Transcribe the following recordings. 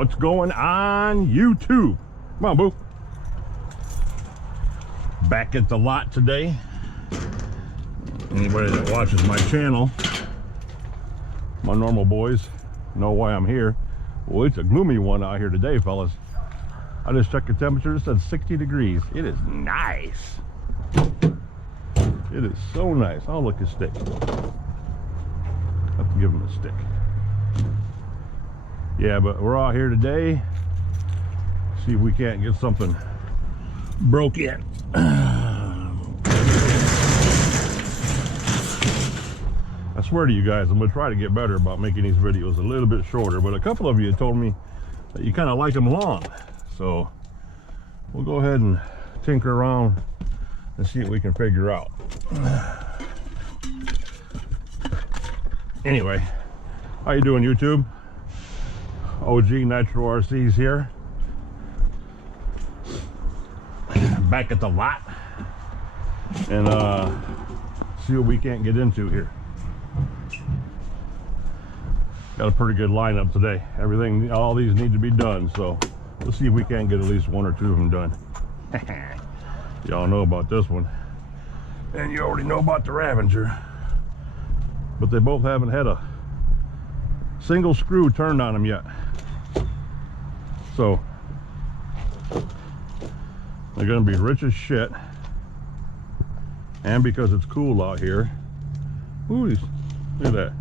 What's going on YouTube? Come on, boo. Back at the lot today. Anybody that watches my channel, my normal boys, know why I'm here. Well, it's a gloomy one out here today, fellas. I just checked the temperature. It said 60 degrees. It is nice. It is so nice. I'll look a stick. Have to give him a stick. Yeah, but we're out here today. See if we can't get something broke in. I swear to you guys, I'm gonna try to get better about making these videos a little bit shorter, but a couple of you told me that you kind of like them long. So we'll go ahead and tinker around and see what we can figure out. Anyway, how you doing, YouTube? OG Nitro RC's here. Back at the lot. And see what we can't get into here. Got a pretty good lineup today. Everything, all these need to be done, so let's see if we can't get at least one or two of them done. Y'all know about this one. And you already know about the Ravenger. But they both haven't had a single screw turned on them yet. So they're gonna be rich as shit. And because it's cool out here. Ooh, look at that.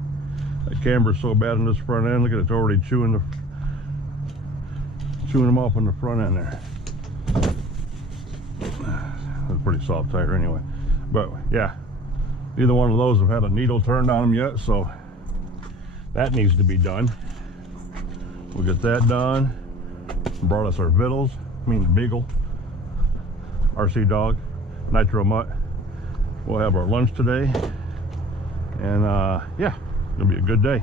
That camber's so bad in this front end. Look at it, it's already chewing them off on the front end there. That's a pretty soft tire anyway. But yeah, neither one of those have had a needle turned on them yet, so that needs to be done. We'll get that done. Brought us our victuals, Beagle, RC Dog, Nitro Mutt. We'll have our lunch today, and yeah, it'll be a good day,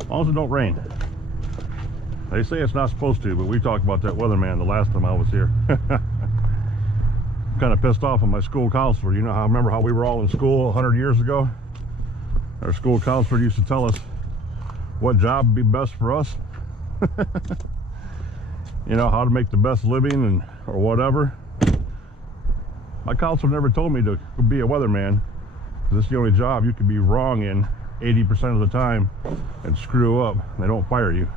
as long as it don't rain. They say it's not supposed to, but we talked about that weatherman the last time I was here. Kind of pissed off at my school counselor. You know how, remember how we were all in school 100 years ago? Our school counselor used to tell us what job would be best for us. You know, how to make the best living and or whatever. My counselor never told me to be a weatherman, because it's the only job you could be wrong in 80% of the time and screw up. They don't fire you.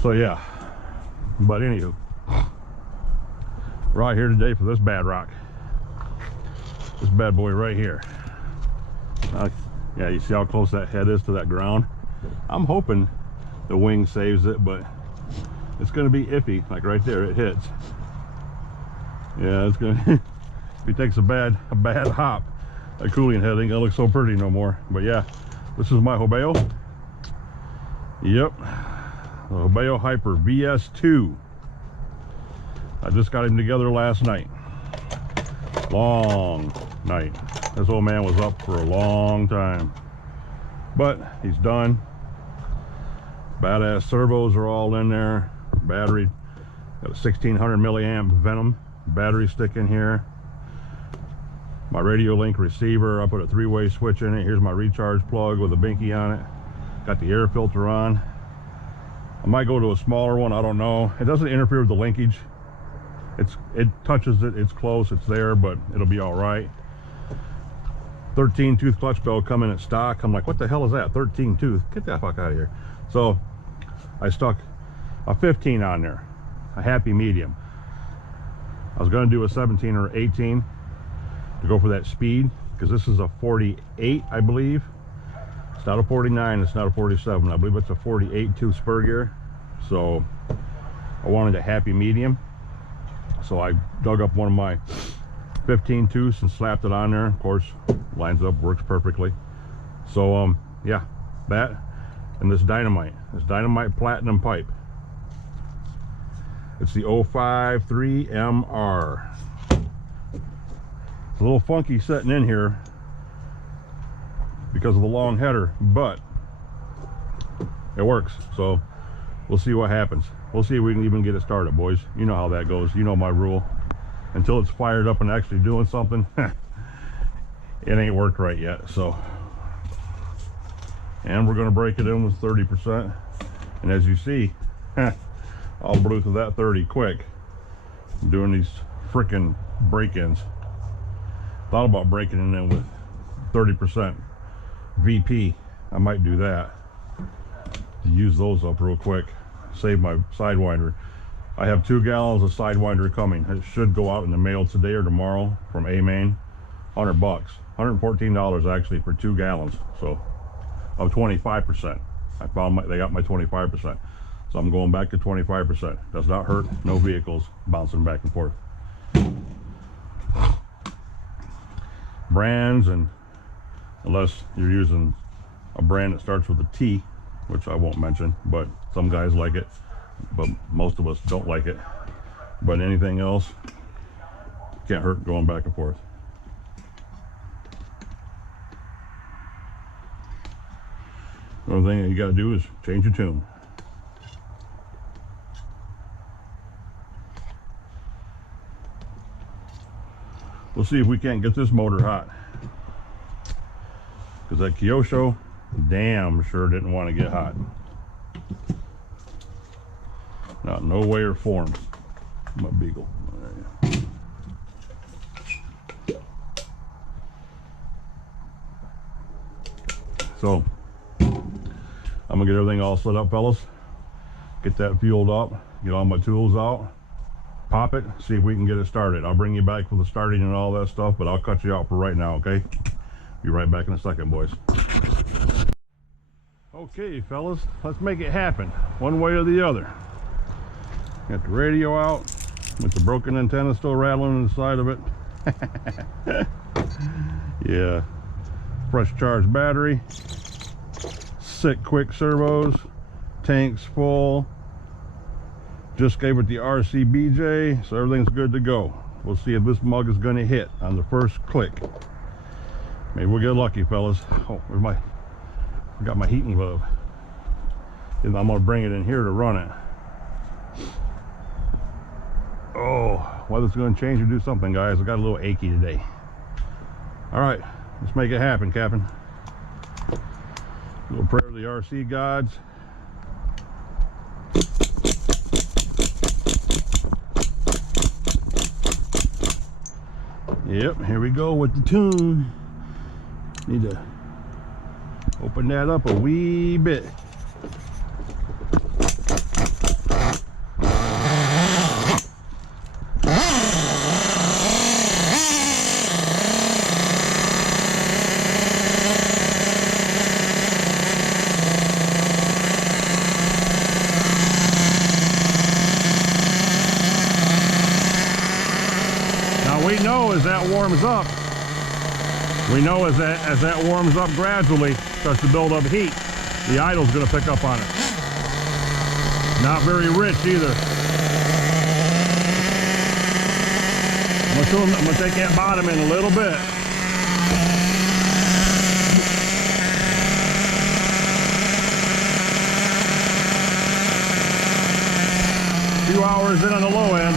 So yeah, but anywho, we're out here today for this bad rock. This bad boy right here. Yeah, you see how close that head is to that ground? I'm hoping the wing saves it, but it's gonna be iffy. Like right there, it hits. Yeah, it's gonna, if he takes a bad hop, that cooling head ain't gonna look so pretty no more. But yeah, this is my Hobao. Yep, the Hobao Hyper VS2. I just got him together last night. Long night. This old man was up for a long time, but he's done. Badass servos are all in there. Battery, got a 1600 milliamp Venom battery stick in here. My radio link receiver, I put a 3-way switch in it. Here's my recharge plug with a binky on it. Got the air filter on. I might go to a smaller one, I don't know. It doesn't interfere with the linkage. It touches it, it's close, it's there, but it'll be all right. 13 tooth clutch belt coming in stock. I'm like, what the hell is that? 13 tooth? Get that fuck out of here. So I stuck a 15 on there, a happy medium. I was going to do a 17 or 18 to go for that speed, because this is a 48, I believe. It's not a 49, it's not a 47. I believe it's a 48 tooth spur gear. So I wanted a happy medium. So I dug up one of my 15 tooths and slapped it on there. Of course, lines up, works perfectly. So yeah, that and this dynamite platinum pipe. It's the 053MR. It's a little funky setting in here because of the long header, but it works. So we'll see what happens. We'll see if we can even get it started, boys. You know how that goes. You know my rule. Until it's fired up and actually doing something, it ain't worked right yet. So, and we're going to break it in with 30%. And as you see, I'll blew through that 30 quick. I'm doing these frickin' break-ins. Thought about breaking it in with 30% VP. I might do that. Use those up real quick. Save my Sidewinder. I have 2 gallons of Sidewinder coming. It should go out in the mail today or tomorrow from A-Main. $100 bucks. $114 actually for 2 gallons. So of 25%. I found they got my 25%. So I'm going back to 25%. Does not hurt. No vehicles bouncing back and forth. Brands, and unless you're using a brand that starts with a T, which I won't mention, but some guys like it, but most of us don't like it. But anything else can't hurt going back and forth. The only thing that you got to do is change your tune. We'll see if we can't get this motor hot, because that Kyosho damn sure didn't want to get hot. Not no way or form. My beagle. So I'm gonna get everything all set up, fellas. Get that fueled up, get all my tools out, pop it, see if we can get it started. I'll bring you back for the starting and all that stuff, but I'll cut you out for right now, okay? Be right back in a second, boys. Okay, fellas, let's make it happen, one way or the other. Got the radio out, with the broken antenna still rattling inside of it. Yeah, fresh charged battery, sick quick servos, tanks full. Just gave it the RCBJ, so everything's good to go. We'll see if this mug is going to hit on the first click. Maybe we'll get lucky, fellas. Oh, where's I got my heating glove. And I'm going to bring it in here to run it. Oh, weather's going to change or do something, guys. I got a little achy today. All right, let's make it happen, Captain. A little prayer to the RC gods. Yep, here we go with the tune. Need to open that up a wee bit. We know as that warms up, as that warms up gradually, starts to build up heat, the idle's going to pick up on it. Not very rich either. I'm going to take that bottom in a little bit. A few hours in on the low end.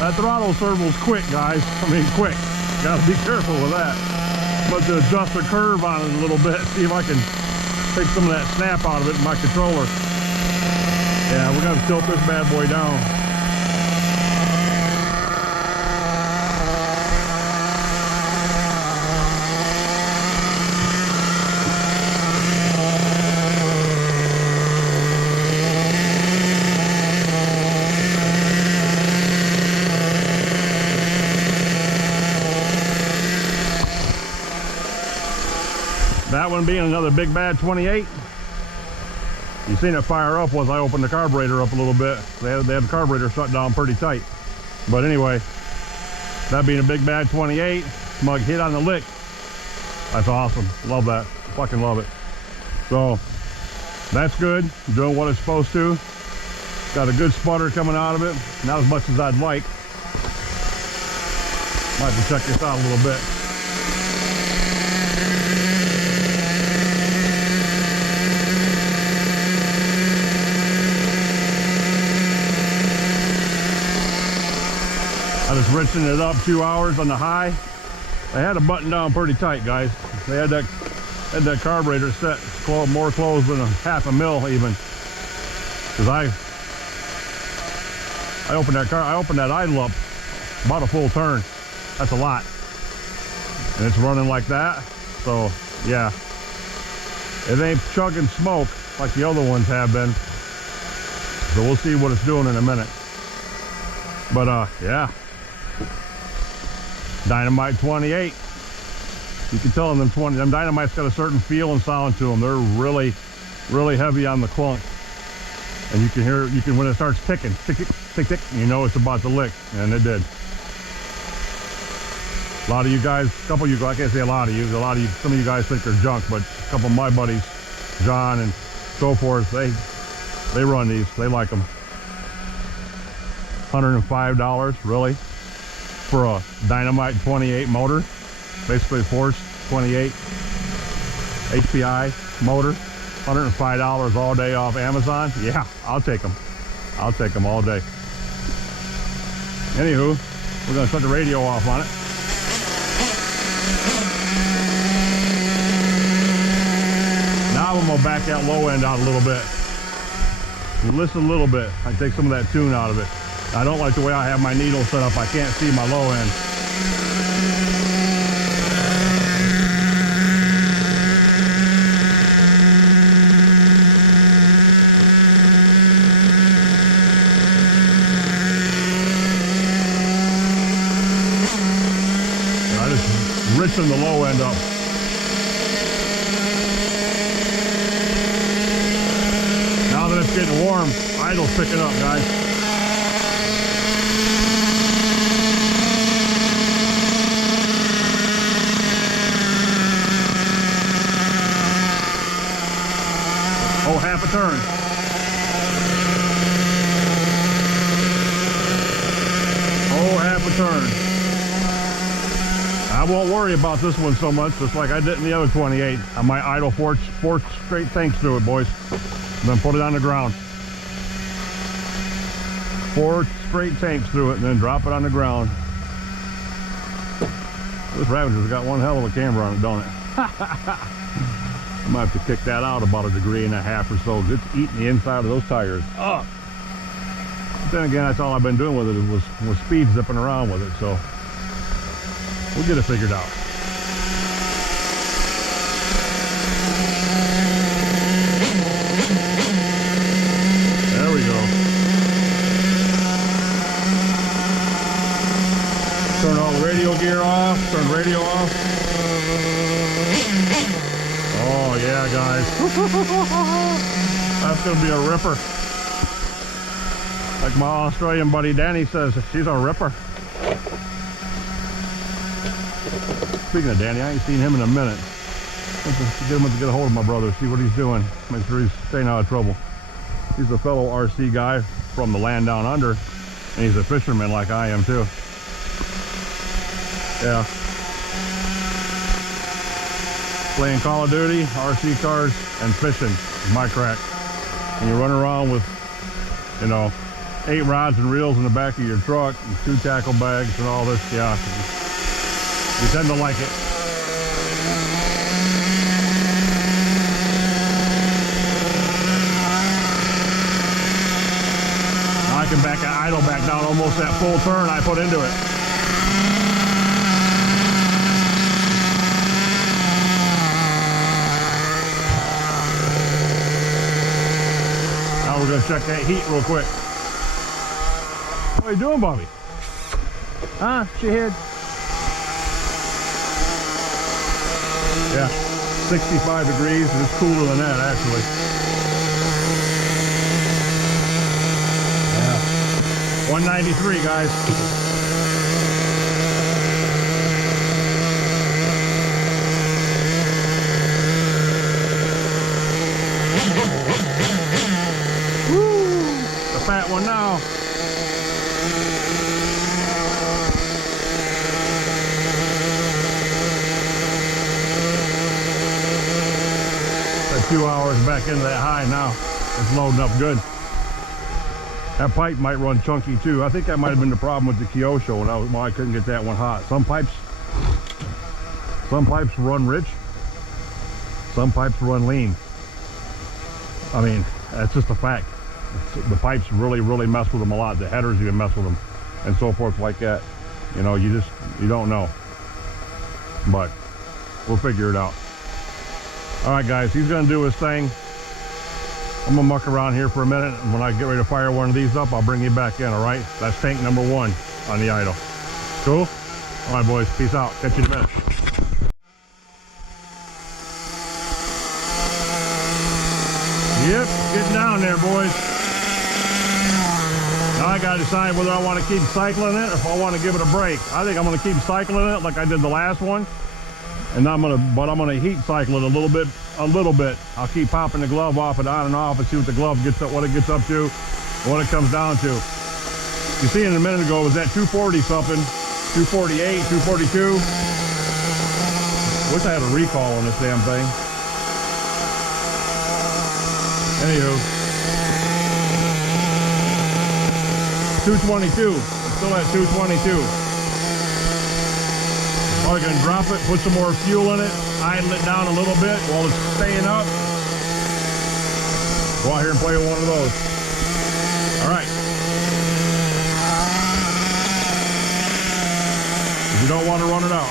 That throttle servo's quick, guys. I mean, quick. Gotta be careful with that. But to adjust the curve on it a little bit, see if I can take some of that snap out of it in my controller. Yeah, we're gonna tilt this bad boy down. That one being another big bad 28. You seen it fire up once I opened the carburetor up a little bit. They had the carburetor shut down pretty tight. But anyway, that being a big bad 28, mug hit on the lick. That's awesome. Love that. Fucking love it. So that's good. Doing what it's supposed to. Got a good sputter coming out of it. Not as much as I'd like. Might have to check this out a little bit. I was rinsing it up 2 hours on the high. I had it buttoned down pretty tight, guys. They had that carburetor set more closed than a half a mil even. Cause I opened that idle up about a full turn. That's a lot. And it's running like that. So yeah, it ain't chugging smoke like the other ones have been. So we'll see what it's doing in a minute. But yeah. Dynamite 28. You can tell them Dynamite's got a certain feel and sound to them. They're really, really heavy on the clunk. And you can hear, when it starts ticking, tick, tick, tick, tick, you know it's about to lick. And it did. A lot of you guys, I can't say a lot of you, some of you guys think they're junk, but a couple of my buddies, John and so forth, they run these. They like them. $105, really? For a Dynamite 28 motor, basically forced 28 HPI motor, $105 all day off Amazon. Yeah, I'll take them. I'll take them all day. Anywho, we're gonna shut the radio off on it. Now I'm gonna back that low end out a little bit. Listen a little bit. I take some of that tune out of it. I don't like the way I have my needle set up. I can't see my low end. And I just richen the low end up. Now that it's getting warm, idle's picking up, guys. Oh, half a turn. Oh, half a turn. I won't worry about this one so much, just like I did in the other 28. I might idle four straight tanks through it, boys. And then put it on the ground. 4 straight tanks through it, and then drop it on the ground. This Ravenger's got one hell of a camera on it, don't it? I might have to kick that out about 1.5 degrees or so. It's eating the inside of those tires up. But then again, that's all I've been doing with it was speed zipping around with it. So we'll get it figured out. There we go. Turn all the radio gear off. Turn the radio off. Oh yeah, guys. That's gonna be a ripper. Like my Australian buddy Danny says, she's a ripper. Speaking of Danny, I ain't seen him in a minute. Get him to get a hold of my brother, see what he's doing. Make sure he's staying out of trouble. He's a fellow RC guy from the land down under, and he's a fisherman like I am too. Yeah. Playing Call of Duty, RC cars, and fishing is my crack. And you run around with, 8 rods and reels in the back of your truck, and 2 tackle bags and all this, yeah. You tend to like it. Now I can idle back down almost that full turn I put into it. We're gonna check that heat real quick. What are you doing, Bobby? Huh? Shithead? Yeah, 65 degrees, and it's cooler than that, actually. Yeah. 193, guys. Fat one now. few hours back into that high now. It's loading up good. That pipe might run chunky too. I think that might have been the problem with the Kyosho when why I couldn't get that one hot. Some pipes run rich, some pipes run lean. I mean, that's just a fact. The pipes really mess with them a lot. The headers even mess with them and so forth like that. You know, you don't know. But we'll figure it out. All right, guys, he's gonna do his thing. I'm gonna muck around here for a minute, and when I get ready to fire one of these up, I'll bring you back in, all right? That's tank number 1 on the idle. Cool? All right, boys, peace out. Catch you in a minute. Yep, getting down there, boys. Now I gotta decide whether I want to keep cycling it or if I want to give it a break. I think I'm gonna keep cycling it like I did the last one. And I'm gonna heat cycle it a little bit. I'll keep popping the glove off and on and off and see what the glove gets up, what it gets up to, what it comes down to. You see, in a minute ago, it was at 240 something, 248, 242. Wish I had a recall on this damn thing. Anywho, 222. It's still at 222. Are we gonna drop it, put some more fuel in it, idle it down a little bit while it's staying up? Go out here and play with one of those. All right. If you don't want to run it out.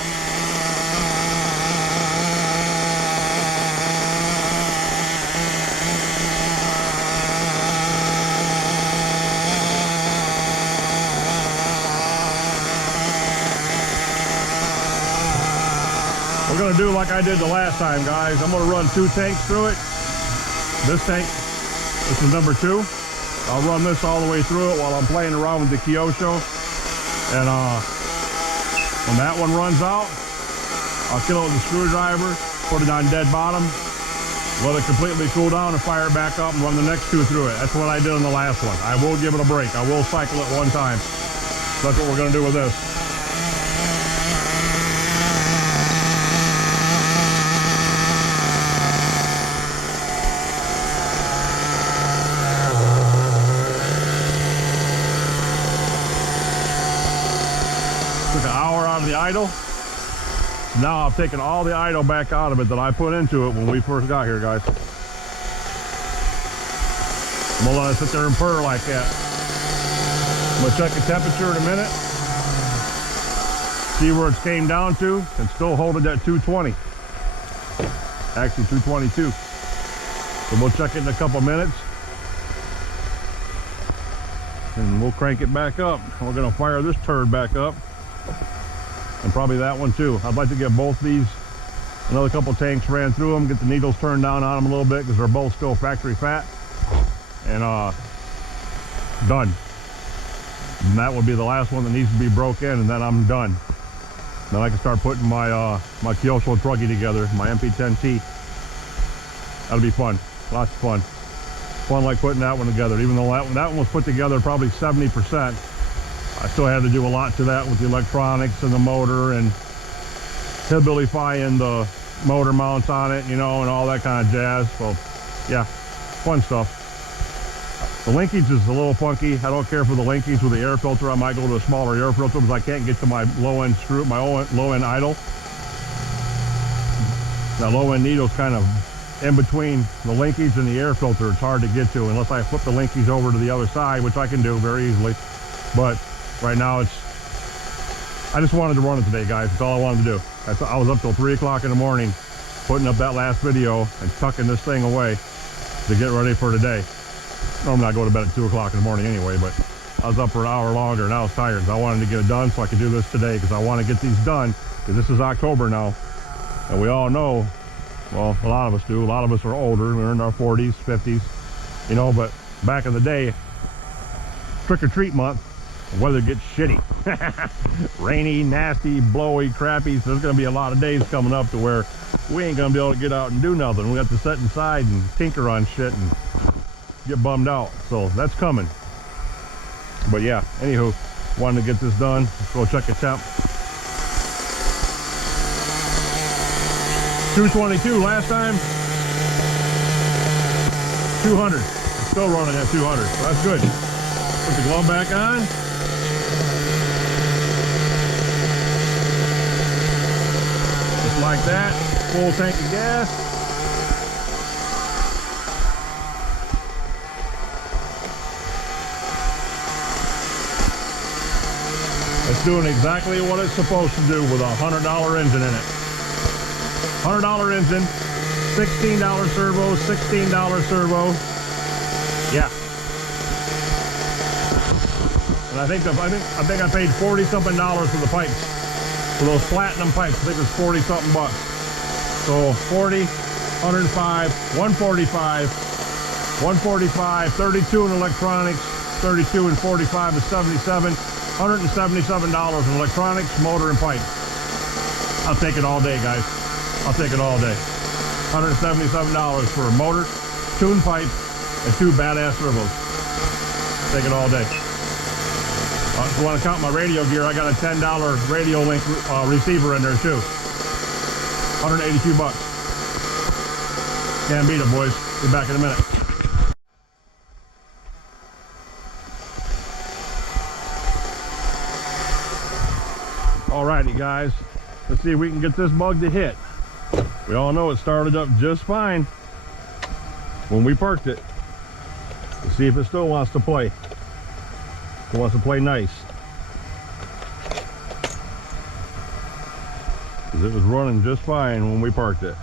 We're gonna do like I did the last time, guys. I'm gonna run 2 tanks through it. This tank, this is number 2. I'll run this all the way through it while I'm playing around with the Kyosho. And when that one runs out, I'll kill it with a screwdriver, put it on dead bottom, let it completely cool down and fire it back up and run the next 2 through it. That's what I did on the last one. I will give it a break. I will cycle it 1 time. That's what we're gonna do with this. Took an hour out of the idle. Now I've taken all the idle back out of it that I put into it when we first got here, guys. I'm gonna let it sit there and purr like that. I'm gonna check the temperature in a minute. See where it came down to, and still hold it at 220. Actually 222. So we'll check it in a couple minutes. And we'll crank it back up. We're gonna fire this turd back up. And probably that one too. I'd like to get both these, another couple tanks ran through them, get the needles turned down on them a little bit because they're both still factory fat. And done. And that would be the last one that needs to be broke in, and then I'm done. Then I can start putting my my Kyosho truggy together, my mp10T. That'll be fun. Lots of fun. Fun like putting that one together. Even though that one was put together probably 70%. I still had to do a lot to that with the electronics and the motor and hillbilly-fying the motor mounts on it, you know, and all that kind of jazz. So, yeah, fun stuff. The linkage is a little funky. I don't care for the linkage with the air filter. I might go to a smaller air filter because I can't get to my low-end screw, my low-end idle. That low-end needle's kind of in between the linkage and the air filter. It's hard to get to unless I flip the linkage over to the other side, which I can do very easily. But right now I just wanted to run it today, guys. That's all I wanted to do. I was up till 3 o'clock in the morning putting up that last video and tucking this thing away to get ready for today. Normally I go to bed at 2 o'clock in the morning anyway, but I was up for an hour longer and I was tired. So I wanted to get it done so I could do this today because I want to get these done because this is October now. And we all know, well, a lot of us do. A lot of us are older. We're in our 40s, 50s, you know, but back in the day, trick-or-treat month, weather gets shitty. Rainy, nasty, blowy, crappy. So there's going to be a lot of days coming up to where we ain't going to be able to get out and do nothing. We have to sit inside and tinker on shit and get bummed out. So that's coming. But yeah, anywho, wanted to get this done. Let's go check the temp. 222 last time. 200. It's still running at 200, so that's good. Put the glove back on. Just like that. Full tank of gas. It's doing exactly what it's supposed to do with a $100 engine in it. $100 engine, $16 servo, $16 servo. Yeah. And I think I paid 40 something dollars for the pipes. For those platinum pipes, I think it was 40 something bucks. So 40, 105, 145, 145, 32 in electronics, 32 and 45 is 77. $177 in electronics, motor, and pipe. I'll take it all day, guys. I'll take it all day. $177 for a motor, tuned pipe, and 2 badass servos. Take it all day. If you want to count my radio gear, I got a $10 radio link receiver in there too. 182 bucks. Can't beat it, boys. Be back in a minute. Alrighty, guys. Let's see if we can get this bug to hit. We all know it started up just fine when we parked it. Let's see if it still wants to play. It wants to play nice. Because it was running just fine when we parked it.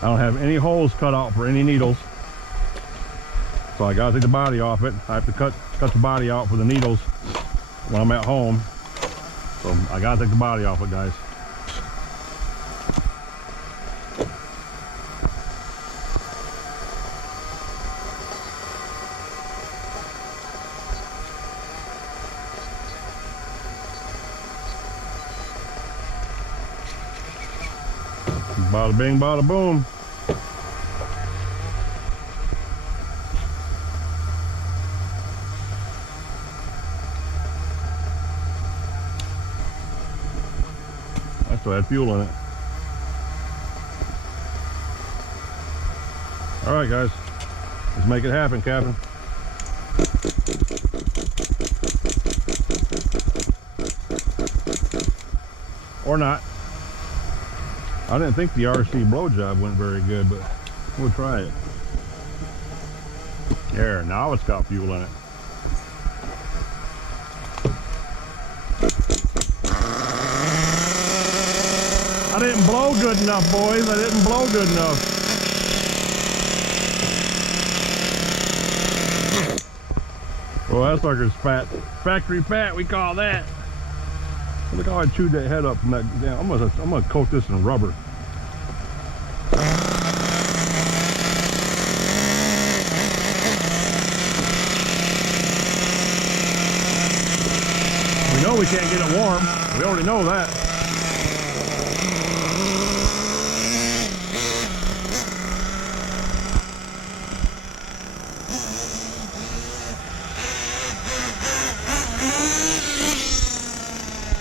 I don't have any holes cut out for any needles. So I gotta take the body off it. I have to cut the body out for the needles when I'm at home. So I gotta take the body off it, guys. Bada bing, bada boom. I still had fuel in it. All right, guys, let's make it happen, Captain. Or not. I didn't think the RC blow job went very good, but we'll try it. There, now it's got fuel in it. I didn't blow good enough, boys. I didn't blow good enough. Well, that sucker's fat. Factory fat, we call that. Look how I chewed that head up from that. Yeah, I'm gonna coat this in rubber. We know we can't get it warm. We already know that.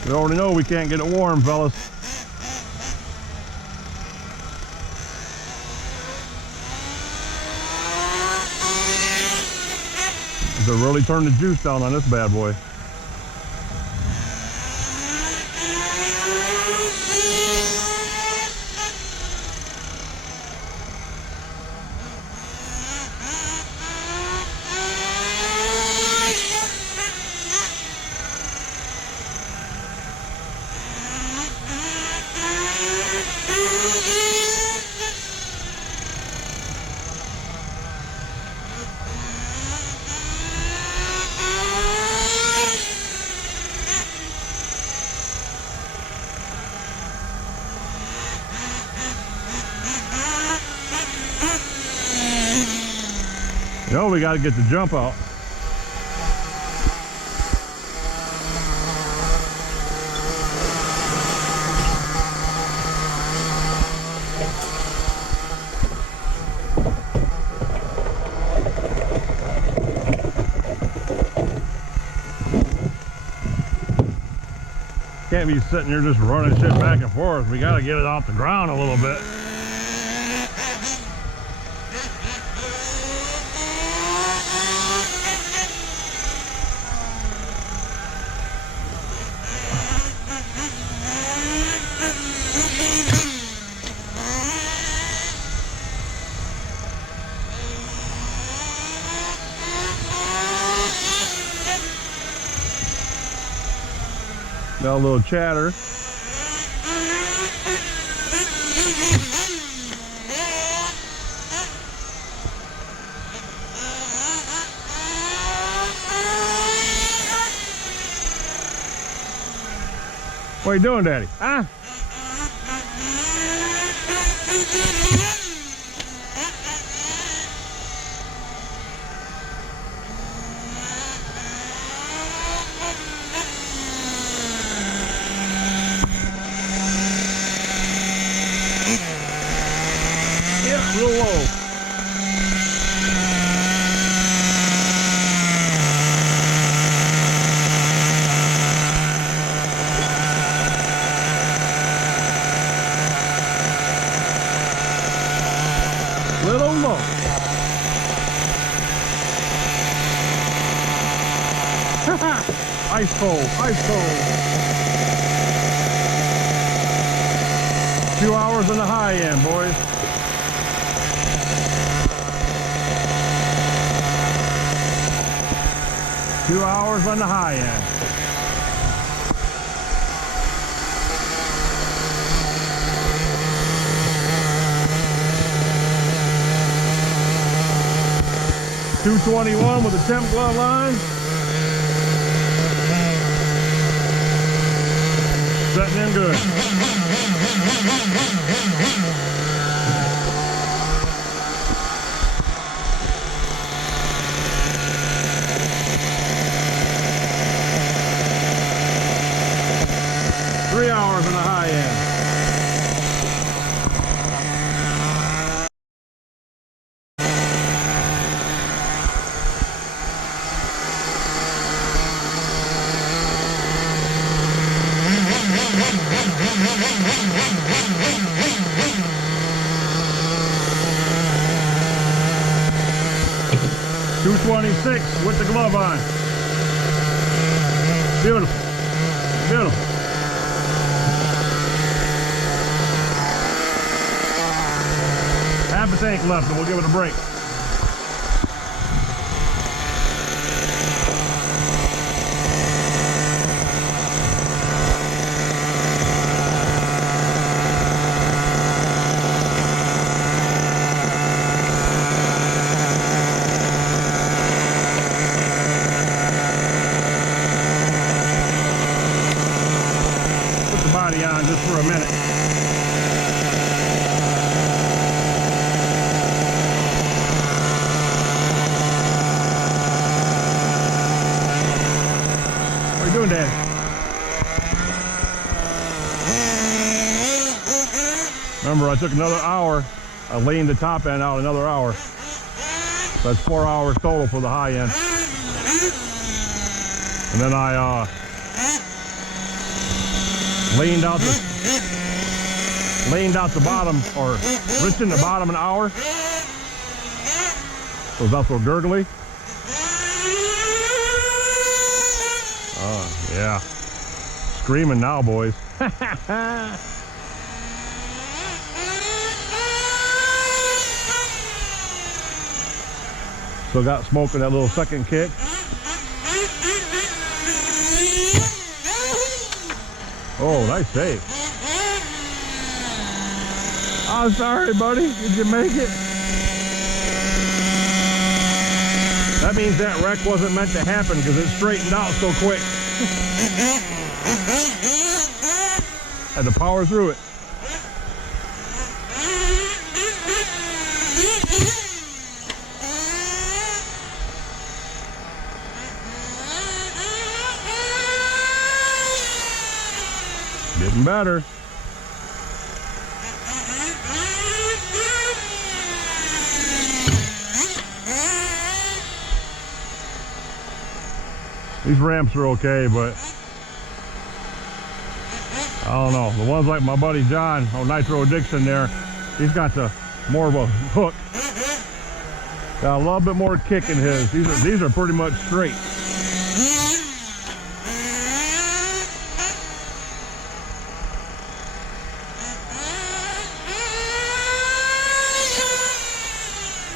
We already know we can't get it warm, fellas. To really turn the juice down on this bad boy. You know, we got to get the jump out. Can't be sitting here just running shit back and forth. We gotta get it off the ground a little bit. Got a little chatter. What are you doing, Daddy? Huh? Real low. Little low. Ice cold, ice cold. 2 hours on the high end, boys. Two hours on the high end. .221 with a temp glove line. Setting in good. .3 hours on the high end. .226 with the glove on. Beautiful. Beautiful. Half a tank left and we'll give it a break. Put the body on just for a minute. Doing that. Remember, I took another hour. I leaned the top end out another hour. So that's 4 hours total for the high end. And then I leaned out the bottom, or rinsed in the bottom an hour. So it's not so gurgly. Yeah, screaming now, boys. Still got smoke in that little second kick. Oh, nice save. Oh, sorry, buddy. Did you make it? That means that wreck wasn't meant to happen because it straightened out so quick. Had to power through it. Getting better. These ramps are okay, but I don't know. The ones like my buddy John, Nitro Addiction there, he's got the more of a hook. Got a little bit more kick in his. These are pretty much straight.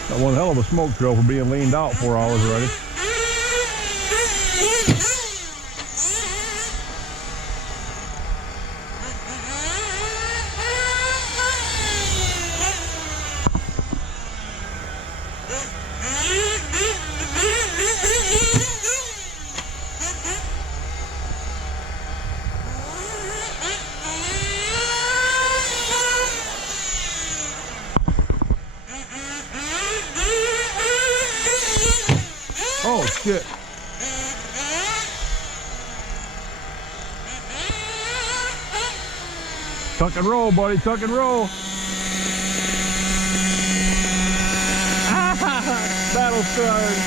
Got one hell of a smoke trail for being leaned out 4 hours already. Oh shit. Tuck and roll, buddy, tuck and roll. Battle scarred.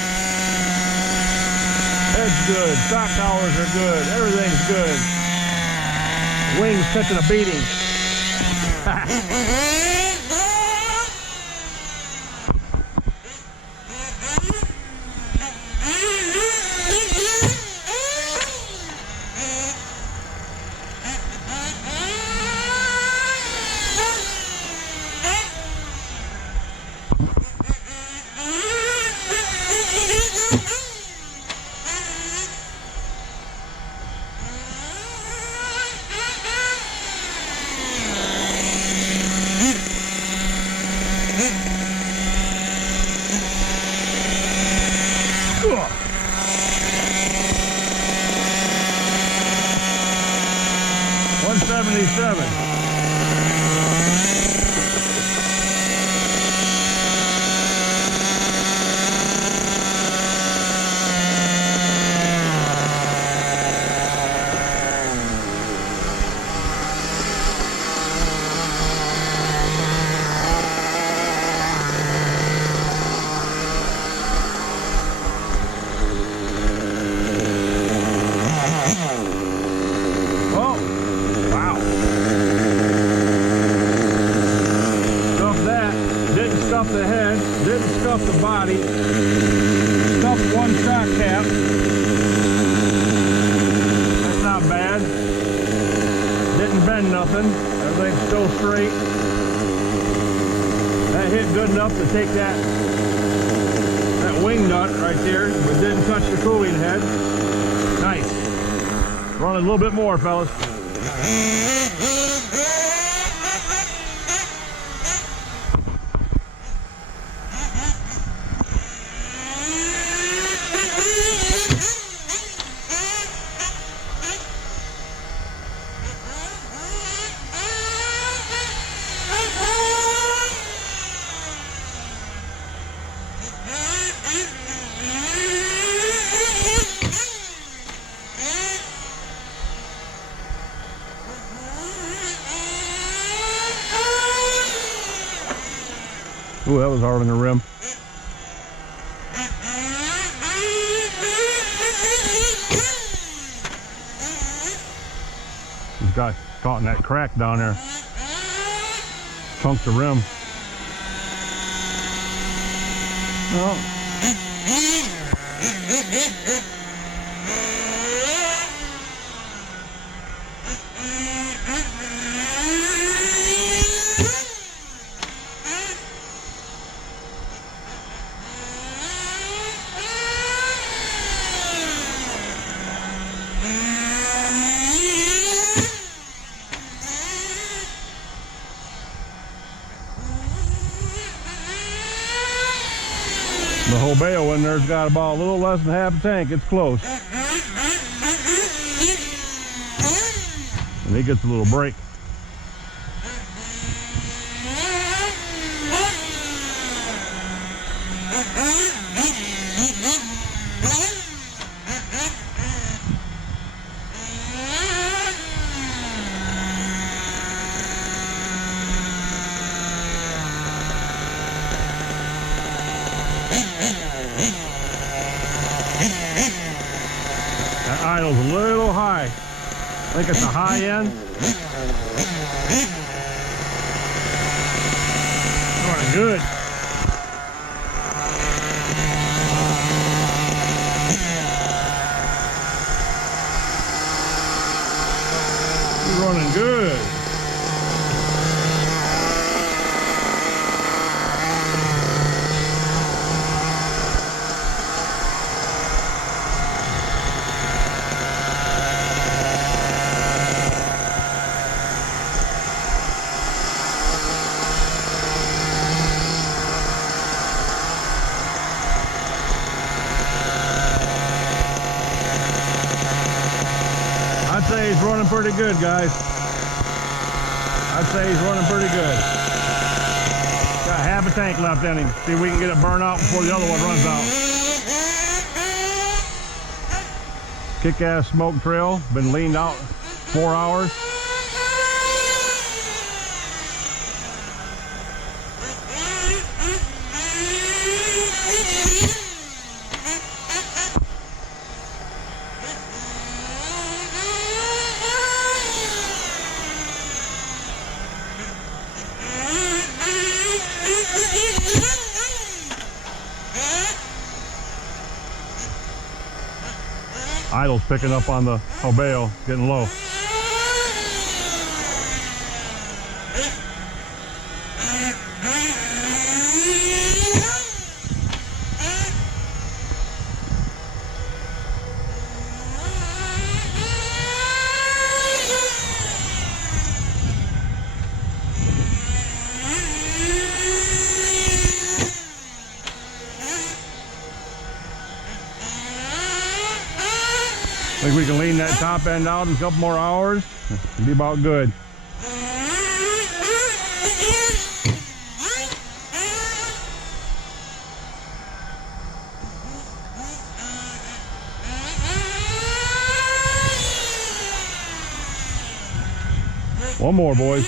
Head's good, shock towers are good, everything's good. Wings catching a beating. $177. The head, didn't scuff the body, scuffed one shock cap. That's not bad. Didn't bend nothing. Everything's still straight. That hit good enough to take that wing nut right there, but didn't touch the cooling head. Nice. Running a little bit more, fellas. Ooh, that was hard on the rim. He's got caught in that crack down there. Chunked the rim. Well. The Hobao in there's got about a little less than half a tank. It's close. And he gets a little break. That idle's a little high. think it's a high end. Running good. Running good. I'd say he's running pretty good, guys. I'd say he's running pretty good. Got half a tank left in him. See if we can get it burned out before the other one runs out. Kick-ass smoke trail. Been leaned out 4 hours. Idle's picking up on the Hobao, getting low. I think we can lean that top end out in a couple more hours. It'll be about good. One more, boys.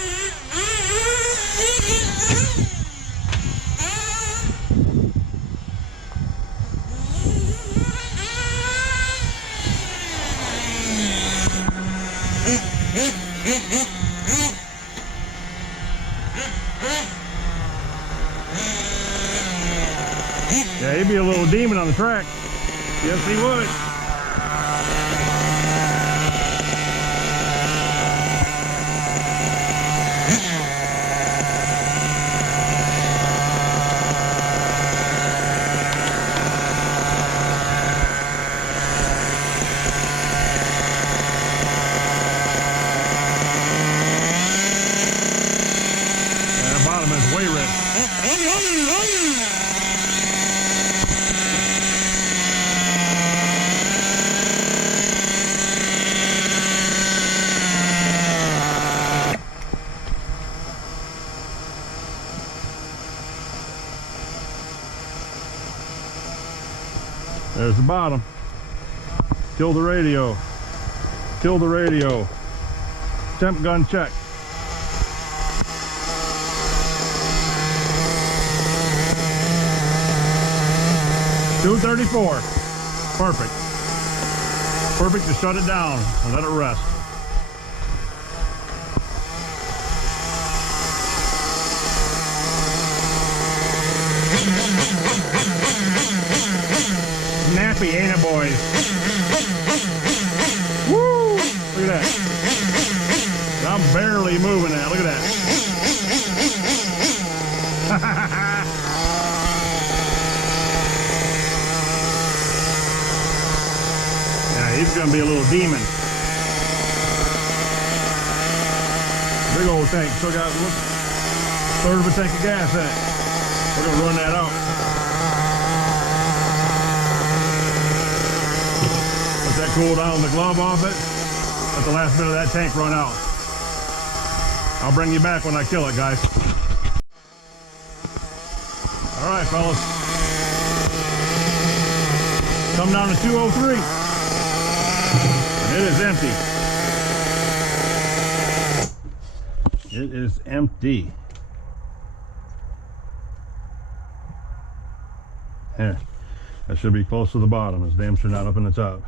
Yeah, he'd be a little demon on the track. Yes, he would. Yeah, the bottom is way red. There's the bottom. Kill the radio. Kill the radio. Temp gun check. $234. Perfect. Perfect to shut it down and let it rest. Nappy, ain't it, boys? Woo! Look at that. I'm barely moving that. Look at that. Yeah, he's gonna be a little demon. Big old tank. Still got a third of a tank of gas in it. We're gonna run that out. That cool down the glove off it. Let the last bit of that tank run out. I'll bring you back when I kill it, guys. All right, fellas. Come down to 203. And it is empty. It is empty. Yeah, that should be close to the bottom. It's damn sure not up in the top.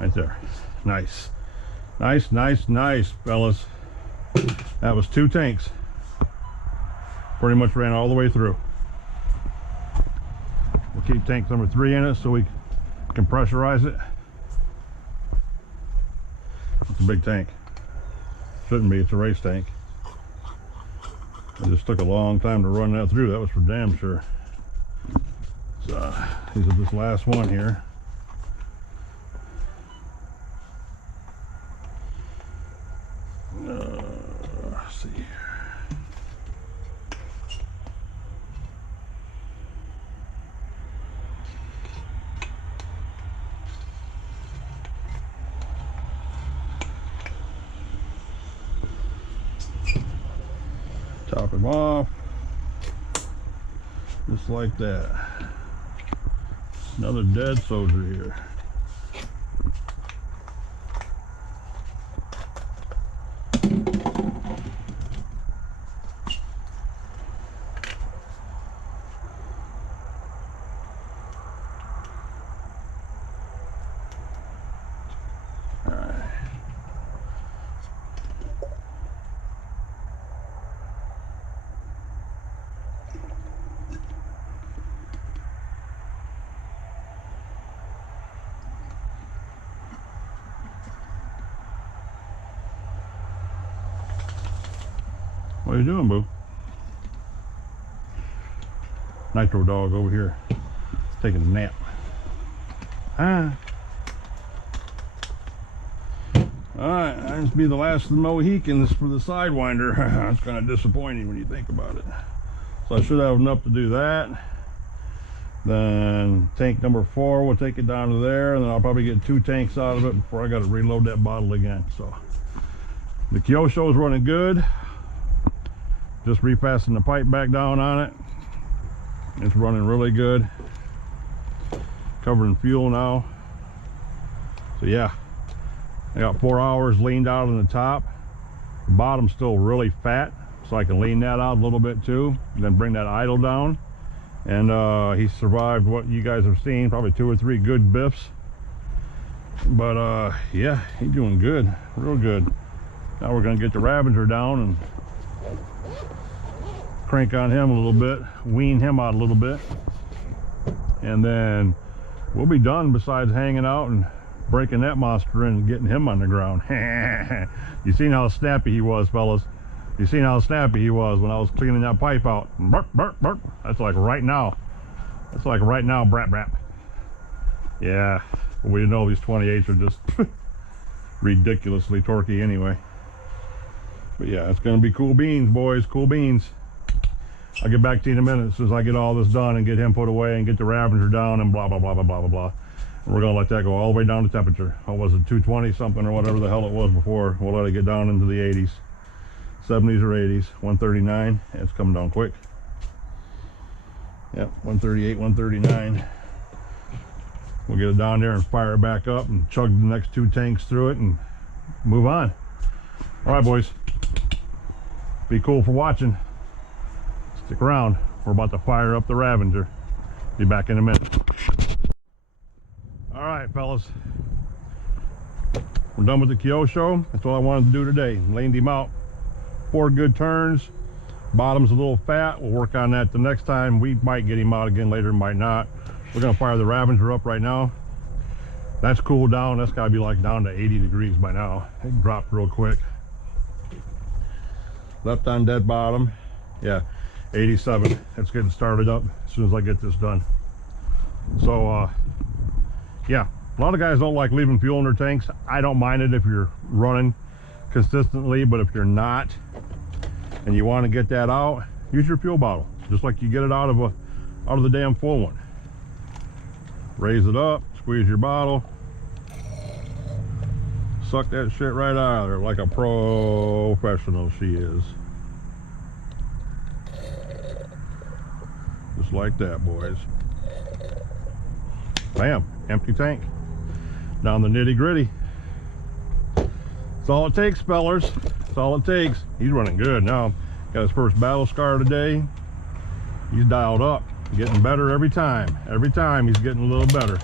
Right there. Nice. Nice, nice, nice, fellas. That was 2 tanks. Pretty much ran all the way through. We'll keep tank number 3 in it so we can pressurize it. It's a big tank. Shouldn't be, it's a race tank. It just took a long time to run that through, that was for damn sure. So, these are this last one here. Let's see here. Top him off, just like that. Another dead soldier here. What are you doing, boo? Nitro dog over here taking a nap. Ah. Alright, that's be the last of the Mohicans for the Sidewinder. It's kind of disappointing when you think about it. So I should have enough to do that. Then tank number 4, we'll take it down to there, and then I'll probably get 2 tanks out of it before I got to reload that bottle again. So the Kyosho is running good. Just repassing the pipe back down on it. It's running really good. Covering fuel now. So yeah, I got 4 hours leaned out on the top. The bottom's still really fat, so I can lean that out a little bit too, and then bring that idle down. And he survived what you guys have seen, probably 2 or 3 good biffs. But yeah, he's doing good, real good. Now we're gonna get the Ravenger down and crank on him a little bit, wean him out a little bit, and then we'll be done besides hanging out and breaking that monster in and getting him on the ground. You seen how snappy he was, fellas. You seen how snappy he was when I was cleaning that pipe out. Burp, burp, burp. That's like right now. That's like right now, brap, brap. Yeah, but we know these 28s are just ridiculously torquey anyway. But yeah, it's gonna be cool beans, boys, cool beans. I'll get back to you in a minute as soon as I get all this done and get him put away and get the Ravenger down and blah, blah, blah, blah, blah, blah, blah. And we're gonna let that go all the way down to temperature. What was it, 220 something or whatever the hell it was before? We'll let it get down into the 80s, 70s or 80s, 139. It's coming down quick. Yep, 138, 139. We'll get it down there and fire it back up and chug the next 2 tanks through it and move on. All right, boys. Be cool for watching. Stick around. We're about to fire up the Ravenger. Be back in a minute. All right, fellas. We're done with the Kyosho. That's all I wanted to do today. Laned him out 4 good turns. Bottom's a little fat. We'll work on that the next time. We might get him out again later, might not. We're gonna fire the Ravenger up right now. That's cooled down. That's gotta be like down to 80 degrees by now. It dropped real quick. Left on dead bottom. Yeah, 87. It's getting started up as soon as I get this done. So yeah, a lot of guys don't like leaving fuel in their tanks. I don't mind it if you're running consistently, but if you're not and you want to get that out, use your fuel bottle just like you get it out of the damn full one. Raise it up, squeeze your bottle, suck that shit right out of there like a professional she is. Just like that, boys. Bam, empty tank. Down the nitty gritty. That's all it takes, fellers. That's all it takes. He's running good now. Got his first battle scar today. He's dialed up, getting better every time. Every time he's getting a little better.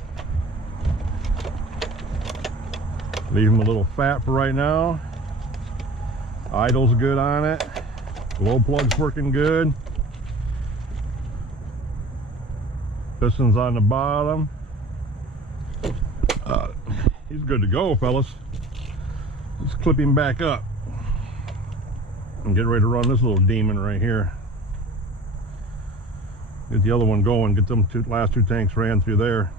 Leave him a little fat for right now. Idle's good on it. Glow plug's working good. Piston's on the bottom. He's good to go, fellas. Let's clip him back up. I'm getting ready to run this little demon right here. Get the other one going. Get them last two tanks ran through there.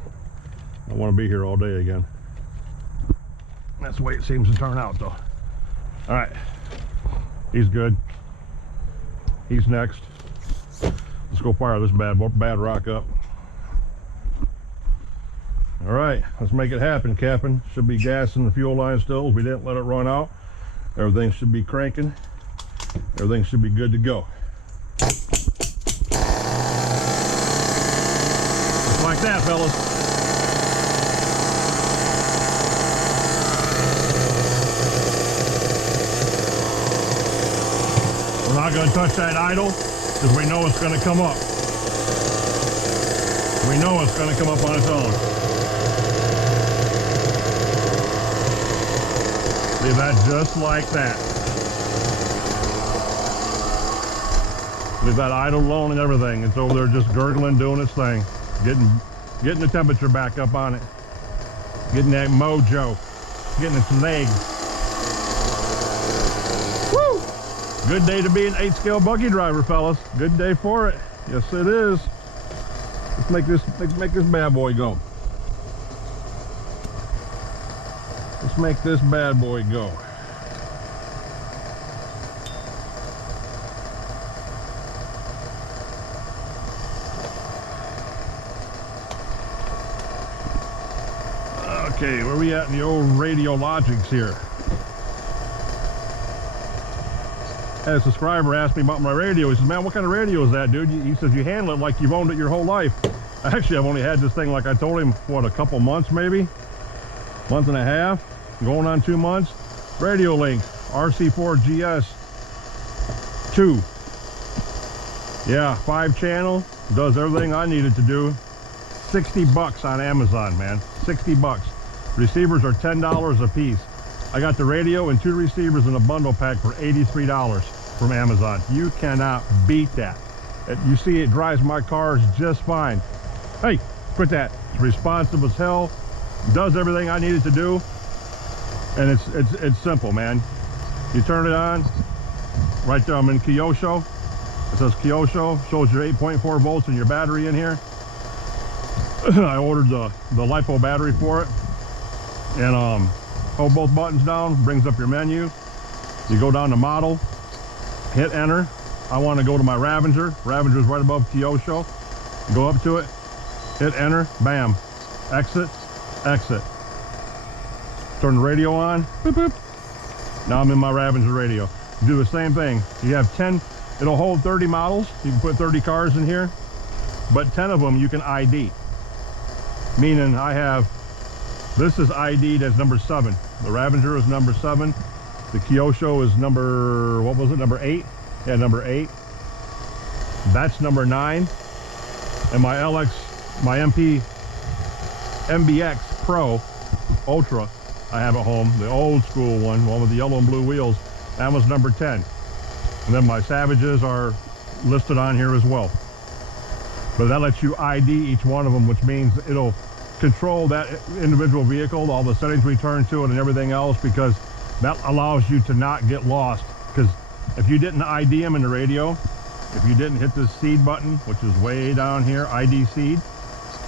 I want to be here all day again. That's the way it seems to turn out, though. All right, he's good. He's next. Let's go fire this bad rock up. All right, let's make it happen, Captain. Should be gas in the fuel line still. We didn't let it run out. Everything should be cranking. Everything should be good to go. Just like that, fellas. We're not going to touch that idle because we know it's going to come up. We know it's going to come up on its own. Leave that just like that. Leave that idle alone and everything. It's over there just gurgling, doing its thing. Getting the temperature back up on it. Getting that mojo. Getting its legs. Woo! Good day to be an 8-scale buggy driver, fellas. Good day for it. Yes, it is. Let's make this bad boy go. Let's make this bad boy go. Okay, where we at in the old Radiologics here? Had a subscriber asked me about my radio. He says, man, what kind of radio is that, dude? He says, you handle it like you've owned it your whole life. Actually, I've only had this thing, like I told him, what, a couple months maybe? Month and a half? Going on 2 months. Radio Link RC4 GS 2. Yeah, 5-channel. Does everything I needed to do. 60 bucks on Amazon, man. 60 bucks. Receivers are $10 a piece. I got the radio and 2 receivers in a bundle pack for $83 from Amazon. You cannot beat that. You see, it drives my cars just fine. Hey, quit that. It's responsive as hell. Does everything I needed to do. And it's simple, man. You turn it on. Right there, I'm in Kyosho. It says Kyosho. Shows your 8.4 volts in your battery in here. I ordered the LiPo battery for it. And hold both buttons down, brings up your menu. You go down to model, hit enter. I want to go to my Ravenger. Ravenger is right above Kyosho. Go up to it, hit enter, bam. Exit, exit. Turn the radio on, boop, boop. Now I'm in my Ravenger radio. Do the same thing. You have 10, it'll hold 30 models. You can put 30 cars in here, but 10 of them you can ID. Meaning I have, this is ID'd as number 7. The Ravenger is number 7. The Kyosho is number, what was it, number 8? Yeah, number 8. That's number 9. And my MBX Pro Ultra, I have at home, the old school one with the yellow and blue wheels, that was number 10. And then my Savages are listed on here as well. But that lets you ID each one of them, which means it'll control that individual vehicle, all the settings we turn to it and everything else, because that allows you to not get lost. Because if you didn't ID them in the radio, if you didn't hit the seed button, which is way down here, ID seed,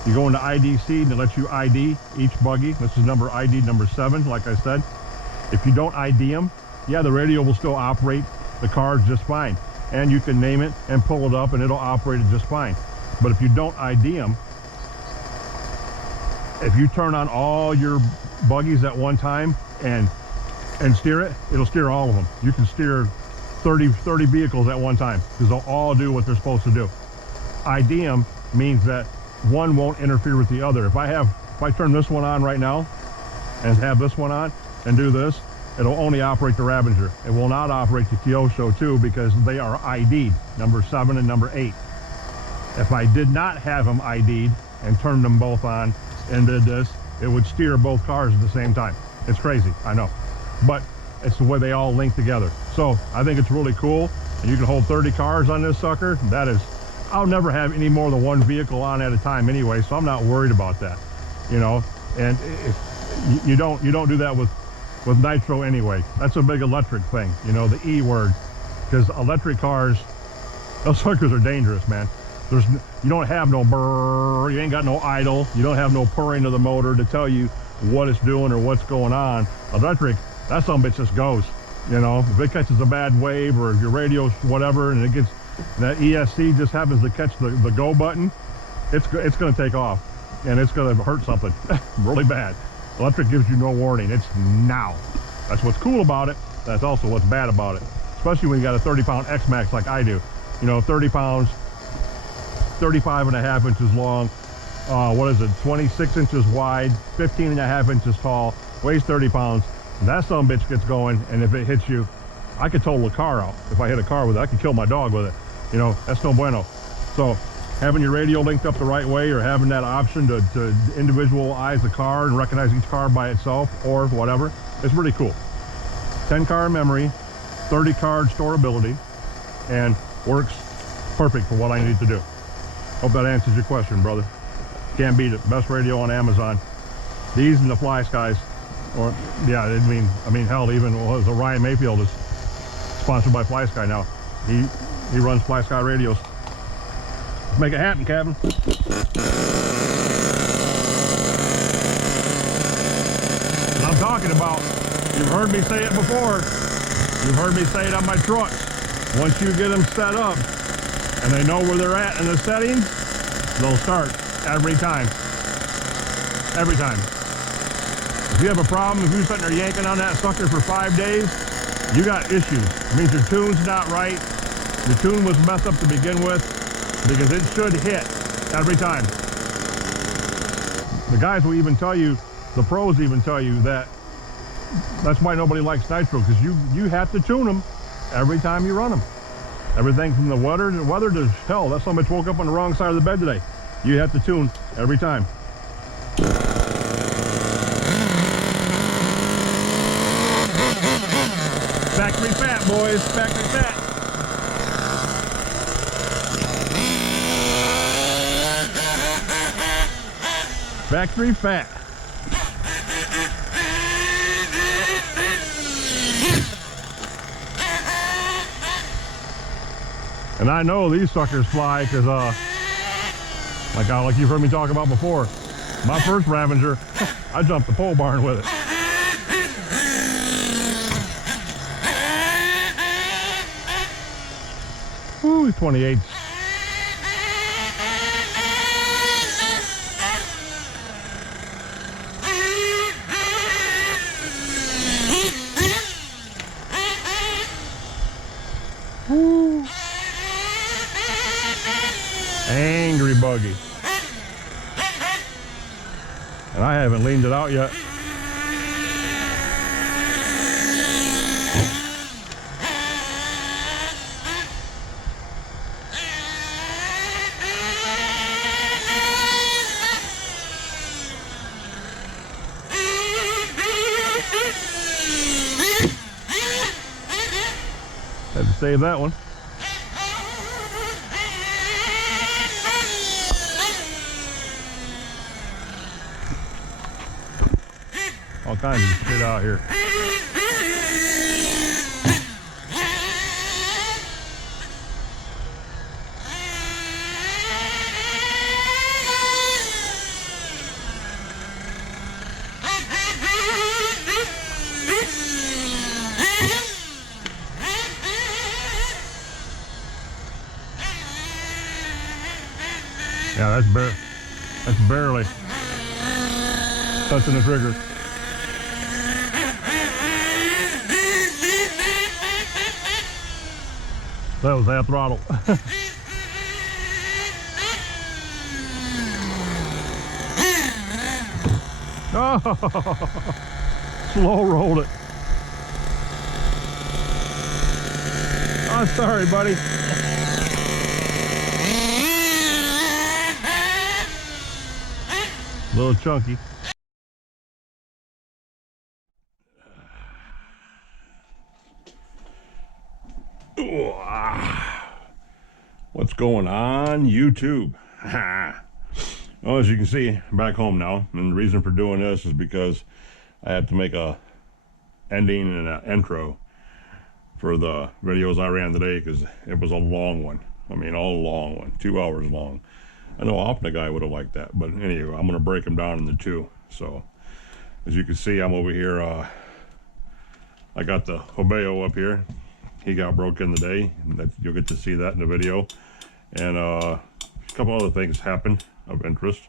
you go into ID seed and it lets you ID each buggy. This is number ID number 7, like I said. If you don't ID them, yeah, the radio will still operate the cars just fine. And you can name it and pull it up and it'll operate it just fine. But if you don't ID them, if you turn on all your buggies at one time and steer it, it'll steer all of them. You can steer 30 vehicles at one time because they'll all do what they're supposed to do. ID them means that one won't interfere with the other. If I turn this one on right now and have this one on and do this, it'll only operate the Ravenger. It will not operate the Kyosho 2 because they are ID'd, number 7 and number 8. If I did not have them ID'd and turned them both on and did this, it would steer both cars at the same time. It's crazy, I know, but it's the way they all link together. So I think it's really cool, and you can hold 30 cars on this sucker. That is, I'll never have any more than one vehicle on at a time anyway, so I'm not worried about that, you know. And if you don't do that with nitro anyway. That's a big electric thing, you know, the E word, because electric cars, those suckers are dangerous, man. You don't have no brrr, you ain't got no idle, you don't have no purring of the motor to tell you what it's doing or what's going on. Electric, that son of a bitch just goes, you know. If it catches a bad wave, or if your radio's whatever and it gets, that ESC just happens to catch the go button, it's going to take off, and it's going to hurt something really bad. Electric gives you no warning. It's now. That's what's cool about it. That's also what's bad about it, especially when you got a 30-pound X-Max like I do. You know, 30 pounds, 35.5 inches long, what is it, 26 inches wide, 15.5 inches tall, weighs 30 pounds. That son of a bitch gets going, and if it hits you, I could total a car out. If I hit a car with it, I could kill my dog with it. You know, that's no bueno. So having your radio linked up the right way, or having that option to individualize the car and recognize each car by itself or whatever, it's really cool. 10 car memory, 30 card storability, and works perfect for what I need to do. Hope that answers your question, brother. Can't beat it. Best radio on Amazon. These and the Fly Skies, or yeah, I mean, hell, even Ryan Mayfield is sponsored by Fly Sky now. He runs Fly Sky radios. Let's make it happen, Captain. And I'm talking about, you've heard me say it before. You've heard me say it on my trucks. Once you get them set up and they know where they're at in the settings, they'll start every time. Every time. If you have a problem, if you're sitting there yanking on that sucker for 5 days, you got issues. It means your tune's not right. Your tune was messed up to begin with, because it should hit every time. The guys will even tell you, the pros even tell you that that's why nobody likes nitro, because you have to tune them every time you run them. Everything from the weather to hell, that son of a bitch woke up on the wrong side of the bed today. You have to tune every time. Factory fat, boys, factory fat. Factory fat. And I know these suckers fly because, like you've heard me talk about before, my first Ravenger, I jumped the pole barn with it. Ooh, 28. Woo. Angry buggy. And I haven't leaned it out yet. Had to save that one. All kinds of shit out here. Yeah, that's barely touching the trigger. That was half throttle. Oh, slow rolled it. Oh, sorry, buddy. A little chunky. What's going on YouTube? Well, as you can see, I'm back home now, and the reason for doing this is because I have to make a ending and an intro for the videos I ran today, because it was a long one. I mean, a long one, 2 hours long. I know often a guy would have liked that, but anyway, I'm going to break them down into two. So as you can see, I'm over here. I got the Hobao up here. He got broken today, and you'll get to see that in the video. And a couple other things happened of interest.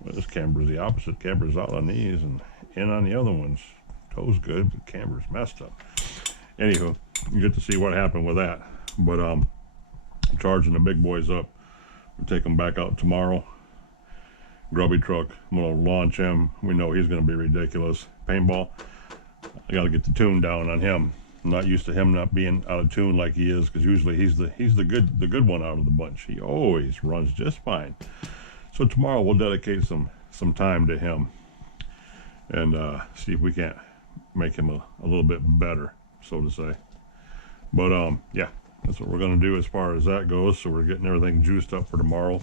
Well, this camber's the opposite. Camber's out on these and in on the other ones. Toe's good, but camber's messed up. Anywho, you get to see what happened with that. But I'm charging the big boys up. We'll take them back out tomorrow. Grubby truck. I'm gonna launch him. We know he's gonna be ridiculous. Paintball. I gotta get the tune down on him. I'm not used to him not being out of tune like he is, because usually he's the good one out of the bunch. He always runs just fine. So tomorrow we'll dedicate some time to him and see if we can't make him a little bit better, so to say. But yeah, that's what we're gonna do as far as that goes. So we're getting everything juiced up for tomorrow.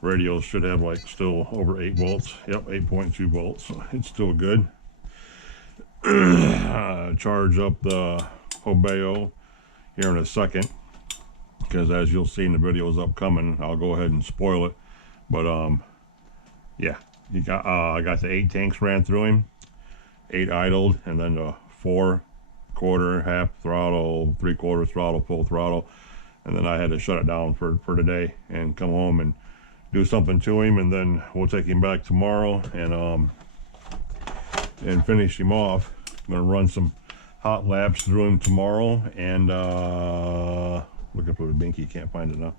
Radios should have like still over 8 volts. Yep, 8.2 volts. So it's still good. Charge up the Hobao here in a second, because as you'll see in the videos upcoming, I'll go ahead and spoil it. But yeah, you got I got the 8 tanks ran through him, 8 idled, and then the 4 quarter, half throttle, 3/4 throttle, full throttle, and then I had to shut it down for today and come home and do something to him, and then we'll take him back tomorrow and finish him off. I'm gonna run some hot laps through him tomorrow, and looking for the binky, can't find it now,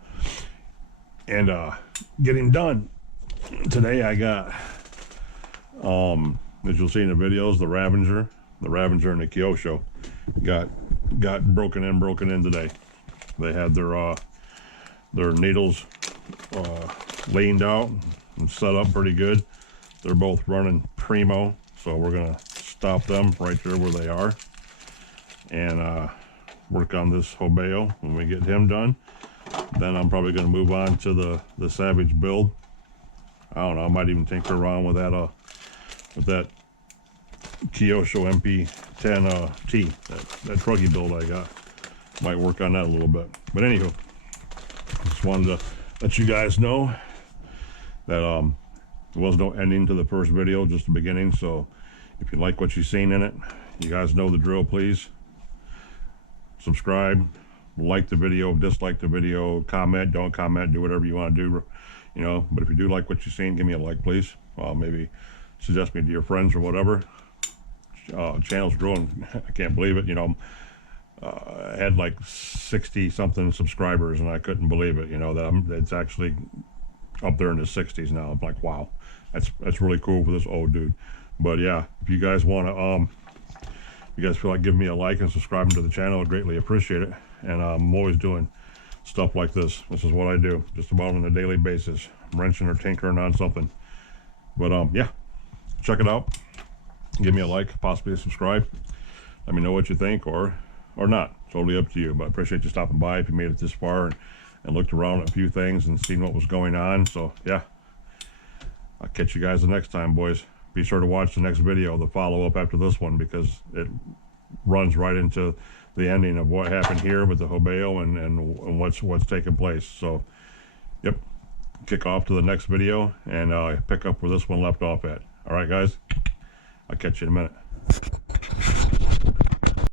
and get him done. Today I got as you'll see in the videos, the ravenger and the Kyosho got broken in today. They had their needles leaned out and set up pretty good. They're both running primo, so we're gonna stop them right there where they are and work on this Hobao. When we get him done, then I'm probably going to move on to the Savage build. I don't know, I might even tinker around with that Kyosho mp10 T, that truggy build I got. Might work on that a little bit. But anywho, just wanted to let you guys know that there was no ending to the first video, just the beginning. So if you like what you've seen in it, you guys know the drill. Please subscribe, like the video, dislike the video, comment, don't comment, do whatever you want to do, you know. But if you do like what you've seen, give me a like, please. Maybe suggest me to your friends or whatever. Channel's growing. I can't believe it, you know. I had like 60 something subscribers, and I couldn't believe it, you know, that it's actually up there in the 60s now. I'm like, wow, that's really cool for this old dude. But yeah, if you guys want to you guys feel like giving me a like and subscribing to the channel, I'd greatly appreciate it. And I'm always doing stuff like this. This is what I do just about on a daily basis. I'm wrenching or tinkering on something. But yeah, check it out, give me a like, possibly a subscribe. Let me know what you think, or not. Totally up to you. But I appreciate you stopping by if you made it this far and looked around at a few things and seen what was going on. So yeah, I'll catch you guys the next time, boys. Be sure to watch the next video, the follow-up after this one, because it runs right into the ending of what happened here with the Hobao and what's taking place. So yep, kick off to the next video and pick up where this one left off at. All right, guys, I'll catch you in a minute.